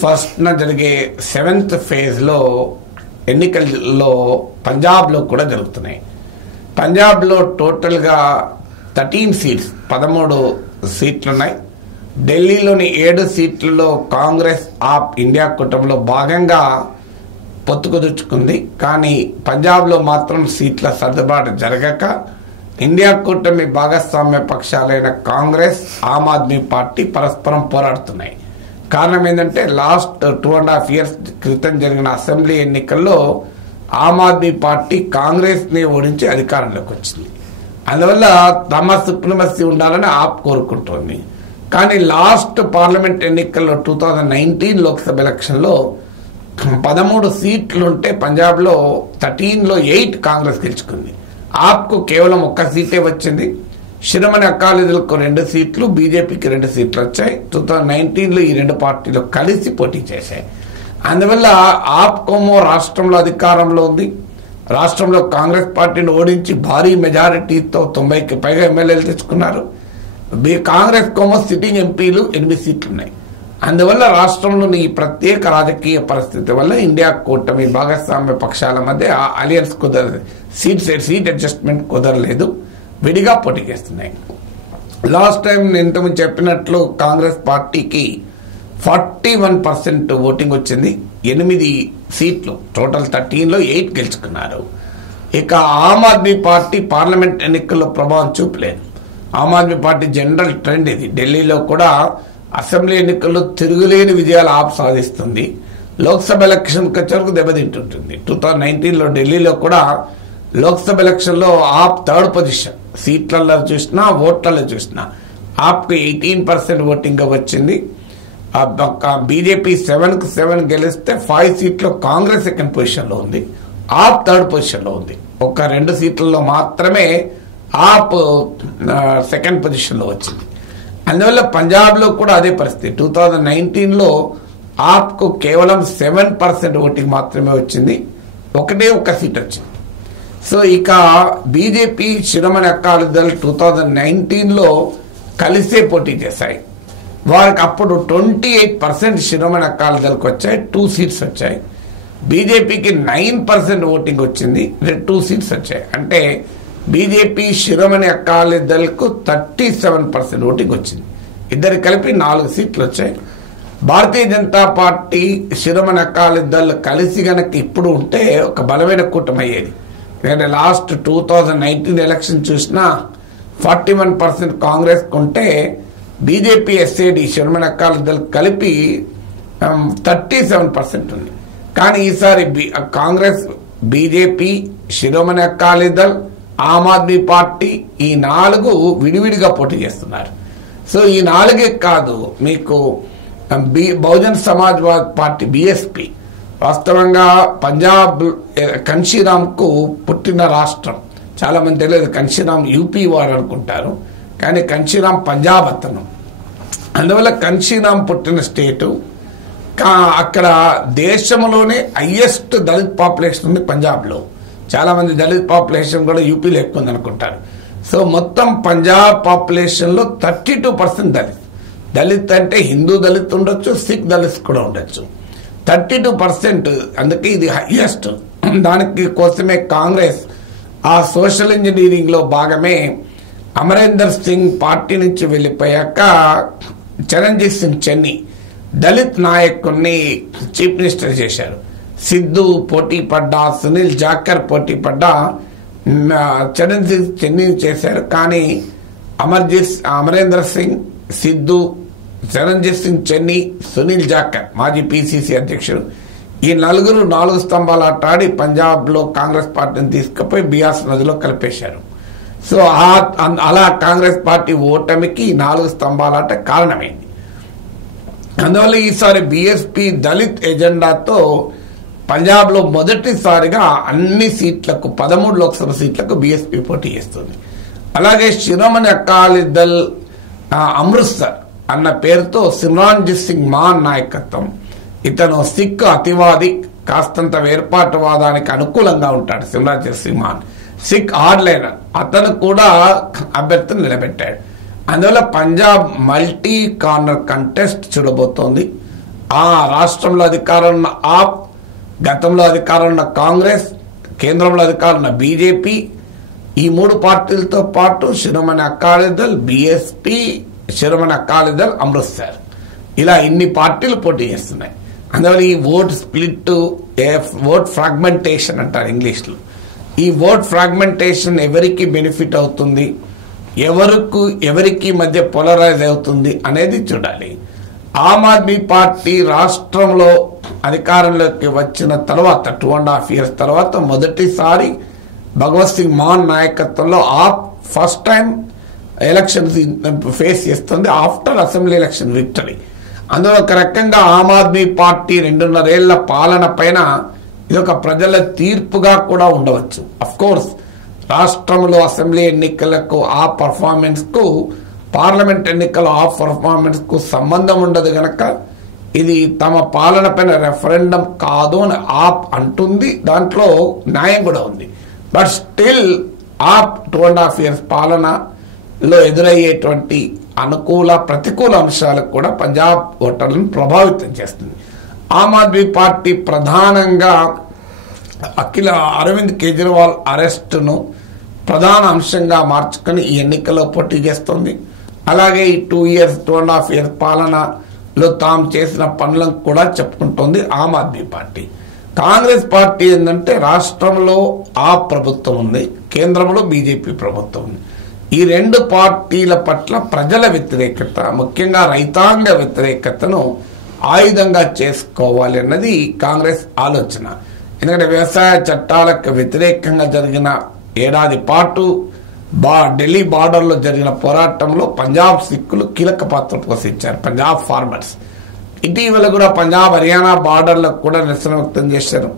ఫస్ట్న జరిగే 7th ఫేజ్లో ఎన్నికల్లో పంజాబ్లో కూడా జరుగుతున్నాయి. పంజాబ్లో టోటల్గా 13 సీట్స్ 13 సీట్లున్నాయి. ఢిల్లీలోని 7 సీట్లలో కాంగ్రెస్ ఆప్ ఇండియా కూటమిలో భాగంగా పొత్తుకుదుర్చుకుంది. కానీ పంజాబ్లో మాత్రం సీట్ల సర్దుబాటు జరగక ఇండియా కూటమి భాగస్వామ్య పక్షాలైన కాంగ్రెస్, ఆమ్ ఆద్మీ పార్టీ పరస్పరం పోరాడుతున్నాయి. కారణం ఏంటంటే లాస్ట్ 2.5 years క్రితం జరిగిన అసెంబ్లీ ఎన్నికల్లో ఆమ్ ఆద్మీ పార్టీ కాంగ్రెస్ని ఓడించి అధికారంలోకి వచ్చింది. అందువల్ల తమ సుప్రమసీ ఉండాలని ఆప్ కోరుకుంటోంది. కానీ లాస్ట్ పార్లమెంట్ ఎన్నికల్లో 2019 లోక్సభ ఎలక్షన్లో 13 సీట్లుంటే పంజాబ్లో 13లో 8 కాంగ్రెస్ గెలుచుకుంది. ఆప్కు కేవలం 1 సీటే వచ్చింది. శిరోమణి అకాలీదళ్కు 2 సీట్లు, బీజేపీకి 2 సీట్లు వచ్చాయి. 2019లో ఈ 2 పార్టీలు కలిసి పోటీ చేశాయి. అందువల్ల ఆప్ కోమో రాష్ట్రంలో అధికారంలో ఉంది. రాష్ట్రంలో కాంగ్రెస్ పార్టీని ఓడించి భారీ మెజారిటీతో 90కి పైగా ఎమ్మెల్యేలు తెచ్చుకున్నారు. కాంగ్రెస్ కోమో సిట్టింగ్ ఎంపీలు 8 సీట్లు ఉన్నాయి. అందువల్ల రాష్ట్రంలోని ఈ ప్రత్యేక రాజకీయ పరిస్థితి వల్ల ఇండియా కూటమి భాగస్వామ్య పక్షాల మధ్య అలియన్స్ కుదరదు, సీట్ అడ్జస్ట్మెంట్ కుదరలేదు, విడిగా పోటీ చేస్తున్నాయి. లాస్ట్ టైం నేను చెప్పినట్లు కాంగ్రెస్ పార్టీకి 41% ఓటింగ్ వచ్చింది. 8 సీట్లు టోటల్ 13లో 8 గెలుచుకున్నారు. ఇక ఆమ్ ఆద్మీ పార్టీ పార్లమెంట్ ఎన్నికల్లో ప్రభావం చూపలేదు. Aam Aadmi party general trend ఇది. ఢిల్లీలో కూడా అసెంబ్లీ ఎన్నికల్లో తిరుగులేని విజయాలు ఆప్ సాధిస్తుంది. లోక్సభ ఎలక్షన్కి వచ్చేవరకు దెబ్బతింటుంటుంది. 2019లో ఢిల్లీలో కూడా లోక్సభ ఎలక్షన్లో ఆప్ 3rd పొజిషన్, సీట్లలో చూసినా ఓట్లలో చూసినా ఆప్కు 18% ఓటింగ్ వచ్చింది. బీజేపీ 7కి 7 గెలిస్తే 5 సీట్లో కాంగ్రెస్ 2nd పొజిషన్లో ఉంది, ఆప్ 3rd పొజిషన్లో ఉంది. ఒక 2 సీట్లలో మాత్రమే ఆప్ 2nd పొజిషన్లో వచ్చింది. అందువల్ల పంజాబ్లో కూడా అదే పరిస్థితి. 2019లో ఆప్కు కేవలం 7% ఓటింగ్ మాత్రమే వచ్చింది, ఒక సీట్ వచ్చింది. సో ఇక బీజేపీ, శిరోమణి అకాలీదళ్ 2019లో కలిసే పోటీ చేశాయి. వారికి అప్పుడు 28% శిరోమణి అకాలీదళ్కి వచ్చాయి, 2 సీట్స్ వచ్చాయి. బీజేపీకి 9% ఓటింగ్ వచ్చింది, 2 సీట్స్ వచ్చాయి. అంటే బీజేపీ, శిరోమణి అకాలీదళ్కు 37% ఓటింగ్ వచ్చింది. ఇద్దరు కలిపి 4 సీట్లు వచ్చాయి. భారతీయ జనతా పార్టీ, శిరోమణి అకాలీదళ్ కలిసి గనక ఇప్పుడు ఉంటే ఒక బలమైన కూటమి అయ్యేది. ఎందుకంటే లాస్ట్ 2019 ఎలక్షన్ చూసినా 41% కాంగ్రెస్ ఉంటే బీజేపీ, ఎస్ఏడి, శిరోమణి అకాలీదళ్ కలిపి 37% ఉంది. కానీ ఈసారి కాంగ్రెస్, బీజేపీ, శిరోమణి అకాలీదళ్, ఆమ్ ఆద్మీ పార్టీ ఈ 4 విడివిడిగా పోటీ చేస్తున్నారు. సో ఈ 4 కాదు, మీకు బహుజన్ సమాజ్వాద్ పార్టీ బీఎస్పీ వాస్తవంగా పంజాబ్ కన్షీరామ్కు పుట్టిన రాష్ట్రం. చాలా మంది తెలియదు, కన్షీరామ్ యూపీ వారు అనుకుంటారు, కానీ కన్షీరామ్ పంజాబ్ అతను. అందువల్ల కన్షీరామ్ పుట్టిన స్టేటు. అక్కడ దేశంలోనే హైయెస్ట్ దళిత్ పాపులేషన్ ఉంది పంజాబ్లో. చాలా మంది దళిత్ పాపులేషన్ కూడా యూపీలో ఎక్కువ ఉంది అనుకుంటారు. సో మొత్తం పంజాబ్ పాపులేషన్లో 32% దళిత్. దళిత్ అంటే హిందూ దళిత్ ఉండొచ్చు, సిక్ దళిత్ కూడా ఉండొచ్చు. 32%, అందుకే ఇది హైయెస్ట్. దానికి కోసమే కాంగ్రెస్ ఆ సోషల్ ఇంజనీరింగ్లో భాగమే అమరేందర్ సింగ్ పార్టీ నుంచి వెళ్ళిపోయాక చరణ్జీత్ సింగ్ చెన్నీ దళిత్ నాయకుడిని చీఫ్ మినిస్టర్ చేశారు. సిద్ధు పోటీ పడ్డా, సునీల్ జాకర్ పోటీ పడ్డా, చరణ్జీత్ చెన్నీ చేశారు. కానీ అమరేందర్ సింగ్, సిద్ధు, చరణ్జీత్ సింగ్ చెన్నీ, సునీల్ జాకర్ మాజీ పిసిసి అధ్యక్షుడు, ఈ 4 స్తంభాలు ఆడి పంజాబ్లో కాంగ్రెస్ పార్టీని తీసుకుపోయి బియాస్ నదిలో కలిపేశారు. సో అలా కాంగ్రెస్ పార్టీ ఓటమికి 4 స్తంభాలాట కారణమైంది. అందువల్ల ఈసారి బీఎస్పీ దళిత్ ఎజెండాతో పంజాబ్లో మొదటిసారిగా అన్ని సీట్లకు 13 లోక్సభ సీట్లకు బీఎస్పీ పోటీ చేస్తుంది. అలాగే శిరోమణి అకాలీదళ్ అమృత్సర్ అన్న పేరుతో సిమ్రాన్జిత్ సింగ్ మాన్ నాయకత్వం. ఇతను సిక్ అతివాది, కాస్తంత వేర్పాటువాదానికి అనుకూలంగా ఉంటాడు. సిమ్రాన్జిత్ సింగ్ మాన్ సిక్ హార్డ్లైనర్, అతను కూడా అభ్యర్థిని నిలబెట్టాడు. అందువల్ల పంజాబ్ మల్టీ కార్నర్ కంటెస్ట్ చూడబోతోంది. ఆ రాష్ట్రంలో అధికారం ఉన్న ఆప్, గతంలో అధికారం ఉన్న కాంగ్రెస్, కేంద్రంలో అధికారం ఉన్న బీజేపీ, ఈ మూడు పార్టీలతో పాటు శిరోమణి అకాలీదళ్, బీఎస్పీ, శిరోమణి అకాలీదళ్, అమృత్సర్, ఇలా ఇన్ని పార్టీలు పోటీ చేస్తున్నాయి. అందువల్ల ఈ ఓట్ స్ప్లిట్, ఓట్ ఫ్రాగ్మెంటేషన్ అంటారు ఇంగ్లీష్లో. ఈ ఓట్ ఫ్రాగ్మెంటేషన్ ఎవరికి బెనిఫిట్ అవుతుంది, ఎవరికి మధ్య పోలరైజ్ అవుతుంది అనేది చూడాలి. ఆమ్ ఆద్మీ పార్టీ రాష్ట్రంలో అధికారంలోకి వచ్చిన తర్వాత 2.5 years తర్వాత మొదటిసారి భగవత్ సింగ్ మాన్ నాయకత్వంలో ఆప్ ఫస్ట్ టైం ఎలక్షన్స్ ఫేస్ చేస్తుంది ఆఫ్టర్ అసెంబ్లీ ఎలక్షన్ విక్టరీ. అందులో ఒక రకంగా ఆమ్ ఆద్మీ పార్టీ 2.5 ఏళ్ల పాలన పైన ఇదొక ప్రజల తీర్పుగా కూడా ఉండవచ్చు. అఫ్ కోర్స్ రాష్ట్రంలో అసెంబ్లీ ఎన్నికలకు ఆ పర్ఫార్మెన్స్ కు, పార్లమెంట్ ఎన్నికల ఆ పర్ఫార్మెన్స్ కు సంబంధం ఉండదు గనక ఇది తమ పాలన పైన రెఫరెండం కాదు అని ఆప్ అంటుంది. దాంట్లో న్యాయం కూడా ఉంది. బట్ స్టిల్ ఆప్ 2.5 years పాలనలో ఎదురయ్యేటువంటి అనుకూల ప్రతికూల అంశాలకు కూడా పంజాబ్ ఓటర్లను ప్రభావితం చేస్తుంది. ఆమ్ ఆద్మీ పార్టీ ప్రధానంగా అరవింద్ కేజ్రీవాల్ అరెస్టును ప్రధాన అంశంగా మార్చుకొని ఈ ఎన్నికల్లో పోటీ చేస్తుంది. అలాగే ఈ 2.5 years పాలనలో తాము చేసిన పనులను కూడా చెప్పుకుంటోంది ఆమ్ ఆద్మీ పార్టీ. కాంగ్రెస్ పార్టీ ఏంటంటే రాష్ట్రంలో ఆ ప్రభుత్వం ఉంది, కేంద్రంలో బీజేపీ ప్రభుత్వం ఉంది. ఈ రెండు పార్టీల పట్ల ప్రజల వ్యతిరేకత, ముఖ్యంగా రైతాంగ వ్యతిరేకతను ఆయుధంగా చేసుకోవాలి అన్నది కాంగ్రెస్ ఆలోచన. ఎందుకంటే వ్యవసాయ చట్టాలకు వ్యతిరేకంగా జరిగిన ఏడాది పాటు ఢిల్లీ బార్డర్లో జరిగిన పోరాటంలో పంజాబ్ సిక్కులు కీలక పాత్ర పోషించారు, పంజాబ్ ఫార్మర్స్. ఇటీవల కూడా పంజాబ్ హర్యానా బార్డర్లకు కూడా నిరసన వ్యక్తం చేశారు.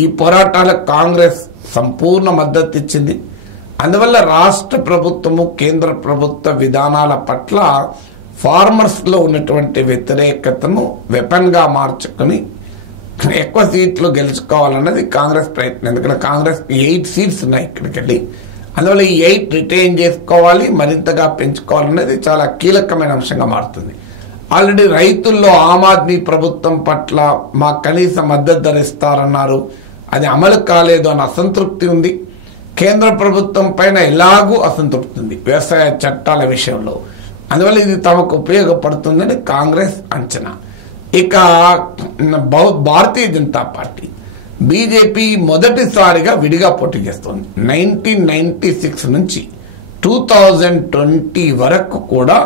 ఈ పోరాటాలకు కాంగ్రెస్ సంపూర్ణ మద్దతు ఇచ్చింది. అందువల్ల రాష్ట్ర ప్రభుత్వము, కేంద్ర ప్రభుత్వ విధానాల పట్ల ఫార్మర్స్ లో ఉన్నటువంటి వ్యతిరేకతను వెపన్ గా మార్చుకుని ఎక్కువ సీట్లు గెలుచుకోవాలన్నది కాంగ్రెస్ ప్రయత్నం. ఎందుకంటే కాంగ్రెస్ 8 seats ఉన్నాయి ఇక్కడికి వెళ్ళి. అందువల్ల ఈ 8 రిటైన్ చేసుకోవాలి, మరింతగా పెంచుకోవాలన్నది చాలా కీలకమైన అంశంగా మారుతుంది. ఆల్రెడీ రైతుల్లో ఆమ్ ఆద్మీ ప్రభుత్వం పట్ల మా కనీస మద్దతు ధర ఇస్తారన్నారు, అది అమలు కాలేదు అన్న అసంతృప్తి ఉంది. కేంద్ర ప్రభుత్వం పైన ఎలాగూ అసంతృప్తి ఉంది వ్యవసాయ చట్టాల విషయంలో. అందువల్ల ఇది తమకు ఉపయోగపడుతుందని కాంగ్రెస్ అంచనా. ఇక భారతీయ జనతా పార్టీ, బీజేపీ మొదటిసారిగా విడిగా పోటీ చేస్తుంది. 1996 నుంచి 2020 వరకు కూడా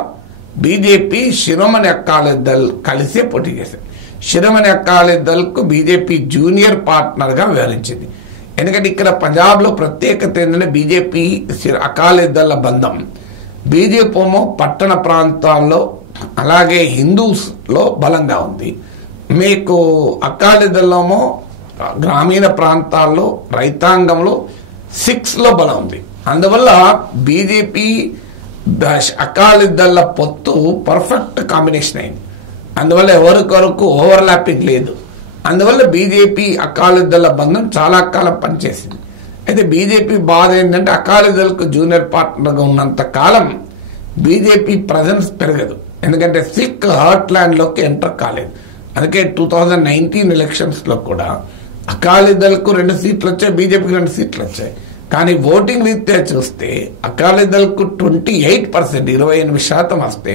బీజేపీ శిరోమణి అకాలీదళ్ కలిసే పోటీ చేశారు. శిరోమణి అకాలీదళ్కు బీజేపీ జూనియర్ పార్ట్నర్ గా వ్యవహరించింది. ఎందుకంటే ఇక్కడ పంజాబ్ లో ప్రత్యేకత ఏంటంటే బీజేపీ అకాలీదళ్ల బంధం. బీజేపీ ఏమో పట్టణ ప్రాంతాల్లో అలాగే హిందూస్ లో బలంగా ఉంది. మీకు అకాలీదళేమో గ్రామీణ ప్రాంతాల్లో రైతాంగంలో సిక్స్ లో బలం ఉంది. అందువల్ల బీజేపీ అకాలీదళ్ల పొత్తు పర్ఫెక్ట్ కాంబినేషన్ అయింది. అందువల్ల ఎవరికొరకు ఓవర్లాపింగ్ లేదు. అందువల్ల బీజేపీ అకాలీదళ్ల బంధం చాలా కాలం పనిచేసింది. అయితే బీజేపీ బాధ ఏంటంటే అకాలీదళ్కు జూనియర్ పార్ట్నర్గా ఉన్నంత కాలం బీజేపీ ప్రజెన్స్ పెరగదు. ఎందుకంటే సిక్ హార్ట్ ల్యాండ్ లోకి ఎంటర్ కాలేదు. అందుకే 2019 ఎలక్షన్స్ లో కూడా అకాలీదళ్కు 2 సీట్లు వచ్చాయి, బీజేపీకి 2 సీట్లు వచ్చాయి. కానీ ఓటింగ్ రీత్యా చూస్తే అకాలీదళ్కు 28%, 28% వస్తే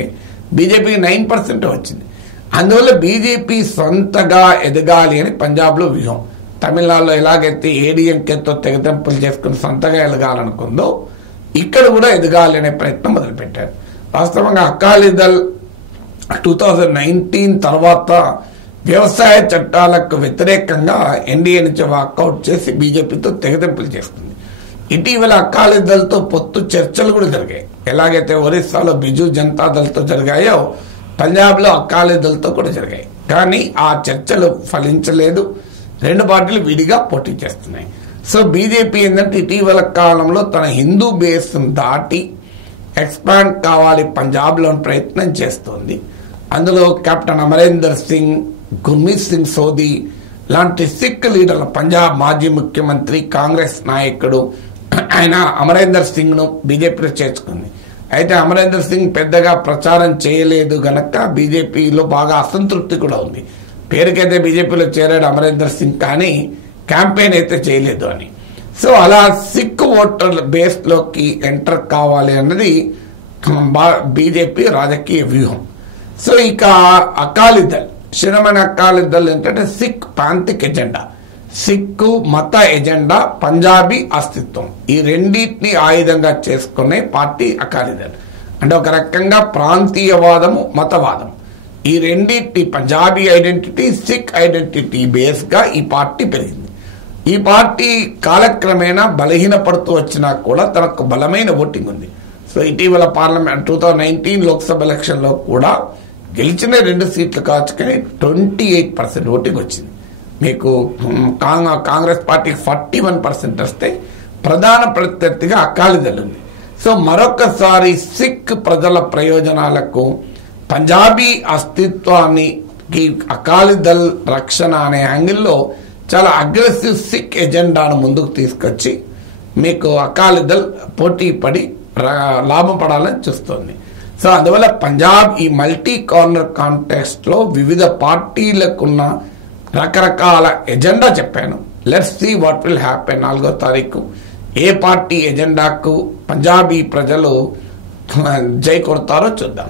బీజేపీకి 9% వచ్చింది. అందువల్ల బీజేపీ సొంతగా ఎదగాలి అని పంజాబ్ లో వ్యూహం. తమిళనాడులో ఎలాగైతే ఏడీఎంకేతో తెగతెంపులు చేసుకుని సొంతగా ఎదగాలనుకుందో ఇక్కడ కూడా ఎదగాలి అనే ప్రయత్నం మొదలుపెట్టారు. వాస్తవంగా అకాలీదళ్ 2019 తర్వాత వ్యవసాయ చట్టాలకు వ్యతిరేకంగా ఎన్డీఏ నుంచి వాకౌట్ చేసి బీజేపీతో తెగతెంపులు చేసుకుంది. ఇటీవల అకాలీదళ్తో పొత్తు చర్చలు కూడా జరిగాయి. ఎలాగైతే ఒరిస్సాలో బిజు జనతాదళ్తో జరిగాయో పంజాబ్ లో అకాలీదళ్తో కూడా జరిగాయి. కానీ ఆ చర్చలు ఫలించలేదు. 2 పార్టీలు విడిగా పోటీ చేస్తున్నాయి. సో బీజేపీ ఏంటంటే ఇటీవల కాలంలో తన హిందూ బేస్ దాటి ఎక్స్పాండ్ కావాలి పంజాబ్ లో ప్రయత్నం చేస్తోంది. అందులో కెప్టెన్ అమరేందర్ సింగ్, గుర్మీత్ సింగ్ సోది లాంటి సిక్ లీడర్లు, పంజాబ్ మాజీ ముఖ్యమంత్రి కాంగ్రెస్ నాయకుడు ఆయన అమరేందర్ సింగ్ ను బీజేపీలో చేర్చుకుంది. అయితే అమరేందర్ సింగ్ పెద్దగా ప్రచారం చేయలేదు గనక బీజేపీలో బాగా అసంతృప్తి కూడా ఉంది. పేరుకైతే బీజేపీలో చేరాడు అమరేందర్ సింగ్, కానీ క్యాంపెయిన్ అయితే చేయలేదు అని. సో అలా సిక్ ఓటర్ బేస్లోకి ఎంటర్ కావాలి అన్నది బీజేపీ రాజకీయ వ్యూహం. సో ఇక అకాలీదళ్, శిరోమణి అకాలీదళ్ ఏంటంటే సిక్ ప్రాంతిక్ ఎజెండా, సిక్కు మత ఎజెండా, పంజాబీ అస్తిత్వం, ఈ రెండింటిని ఆయుధంగా చేసుకునే పార్టీ అకాలీదళ్. అంటే ఒక రకంగా ప్రాంతీయవాదము, మతవాదం, ఈ రెండింటి పంజాబీ ఐడెంటిటీ, సిక్ ఐడెంటిటీ బేస్గా ఈ పార్టీ పెరిగింది. ఈ పార్టీ కాలక్రమేణా బలహీనపడుతూ వచ్చినా కూడా తనకు బలమైన ఓటింగ్ ఉంది. సో ఇటీవల పార్లమెంట్ 2019 లోక్సభ ఎలక్షన్లో కూడా గెలిచిన 2 సీట్లు కావచ్చు, కానీ 28% ఓటింగ్ వచ్చింది. మీకు కాంగ్రెస్ పార్టీకి 41% వస్తే ప్రధాన ప్రత్యర్థిగా అకాలీదళ్ ఉంది. సో మరొకసారి సిక్ ప్రజల ప్రయోజనాలకు, పంజాబీ అస్తిత్వానికి అకాలీదళ్ రక్షణ అనే యాంగిల్లో చాలా అగ్రెసివ్ సిక్ ఎజెండాను ముందుకు తీసుకొచ్చి మీకు అకాలీదళ్ పోటీ పడి లాభం పడాలని చూస్తుంది. సో అందువల్ల పంజాబ్ ఈ మల్టీ కార్నర్ కాంటెక్స్ట్ లో వివిధ పార్టీలకున్న రకరకాల ఎజెండా చెప్పాను. Let's see what will happen. 4వ తారీఖు ఏ పార్టీ ఎజెండాకు పంజాబీ ప్రజలు జై కొడతారో చూద్దాం.